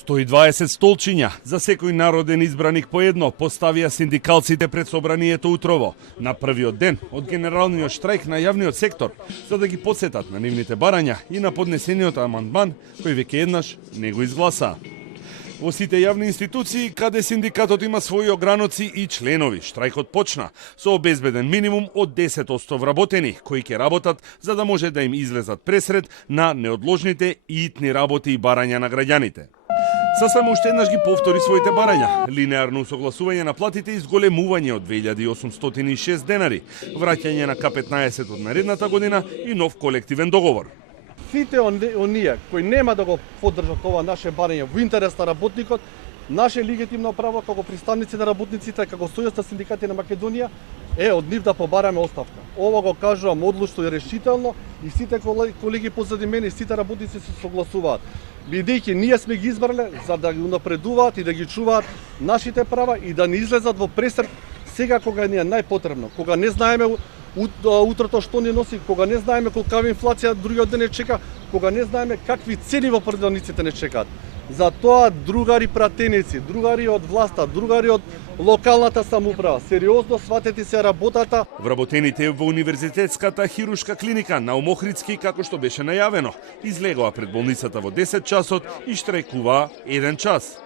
120 столчиња за секој народен избраник по едно поставија синдикалците пред собранието утрово на првиот ден од генералниот штрајк на јавниот сектор, за да ги подсетат на нивните барања и на поднесениот амандман кој веќе еднаш не го изгласа. Во сите јавни институции, каде синдикатот има своји ограноци и членови, штрајкот почна со обезбеден минимум од 10% вработени, кои ќе работат за да може да им излезат пресред на неодложните и итни работи и барања на граѓаните. ССМ уште еднаш ги повтори своите барања. Линеарно усогласување на платите и зголемување од 2806 денари, враќање на К15 од наредната година и нов колективен договор. Сите оние кои нема да го поддржат ова наше барање во интерес на работникот, наше легитимно право како представници на работниците, како Сојуз на синдикати на Македонија, од нив да побараме оставка. Ова го кажувам одлучно и решително и сите колеги позади мене и сите работници се согласуваат. Бидејќи ние сме ги избрале за да ги унапредуваат и да ги чуваат нашите права и да не излезат во пресред сега кога ни е најпотребно, кога не знаеме утрото што ни носи, кога не знаеме колкава инфлација другиот ден не чека, кога не знаеме какви цени во продавниците не чекаат. Затоа другари пратеници, другари од власта, другари од локалната самоуправа, сериозно сватете се работата. Вработените во универзитетската хируршка клиника на Омохридски, како што беше најавено, излегоа пред болницата во 10 часот и штрајкуваа 1 час.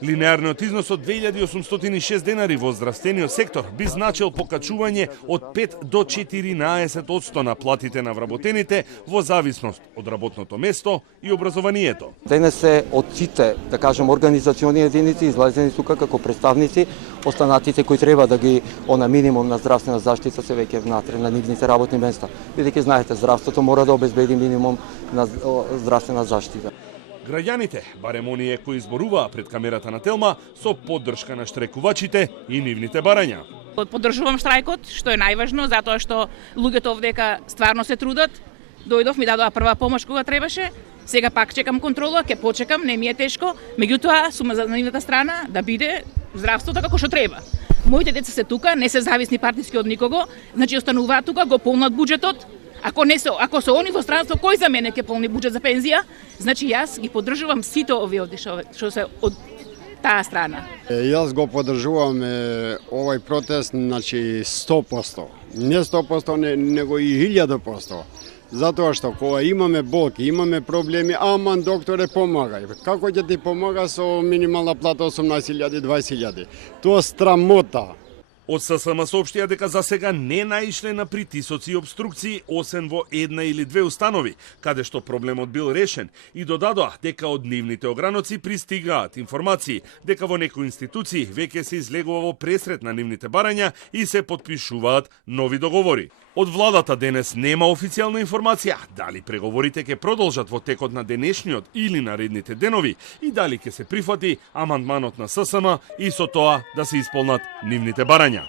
Линеарниот износ од 2806 денари во здравствениот сектор би значил покачување од 5 до 14% на платите на вработените во зависност од работното место и образованието. Денес се од сите, да кажем, организациони единици излезени тука како представници, останатите кои треба да ги на минимум на здравствена заштита се веќе внатре на нивните работни места. Бидејќи знаете, здравството мора да обезбеди минимум на здравствена заштита. Граѓаните, барем оние кои зборуваа пред камерата на Телма, со поддршка на штрекувачите и нивните барања. Поддржувам штрајкот, што е најважно, затоа што луѓето овдека стварно се трудат. Дојдов, ми дадоа прва помош кога требаше, сега пак чекам контрола, ќе почекам, не ми е тешко, меѓутоа сум за нивната страна да биде здравството како што треба. Моите деца се тука, не се зависни партиски од никого, значи остануваат тука, го полнат буџетот. Ако се они во странство, кој за мене ќе полни буџет за пензија? Значи јас ги поддржувам сите овие што се од таа страна. Јас го поддржувам овој протест, значи 100%. Не 100%, него и 1000%. Затоа што кога имаме болки, имаме проблеми, аман докторе помагај. Како ќе ти помага со минимална плата 18.000, 20.000? Тоа срамота. Од ССМ соопштија дека за сега не наишле на притисоци и обструкции, освен во една или две установи, каде што проблемот бил решен, и додадоа дека од нивните ограноци пристигаат информации дека во некои институции веќе се излегува во пресред на нивните барања и се потпишуваат нови договори. Од владата денес нема официјална информација дали преговорите ќе продолжат во текот на денешниот или наредните денови и дали ќе се прифати амандманот на ССМ и со тоа да се исполнат нивните барања.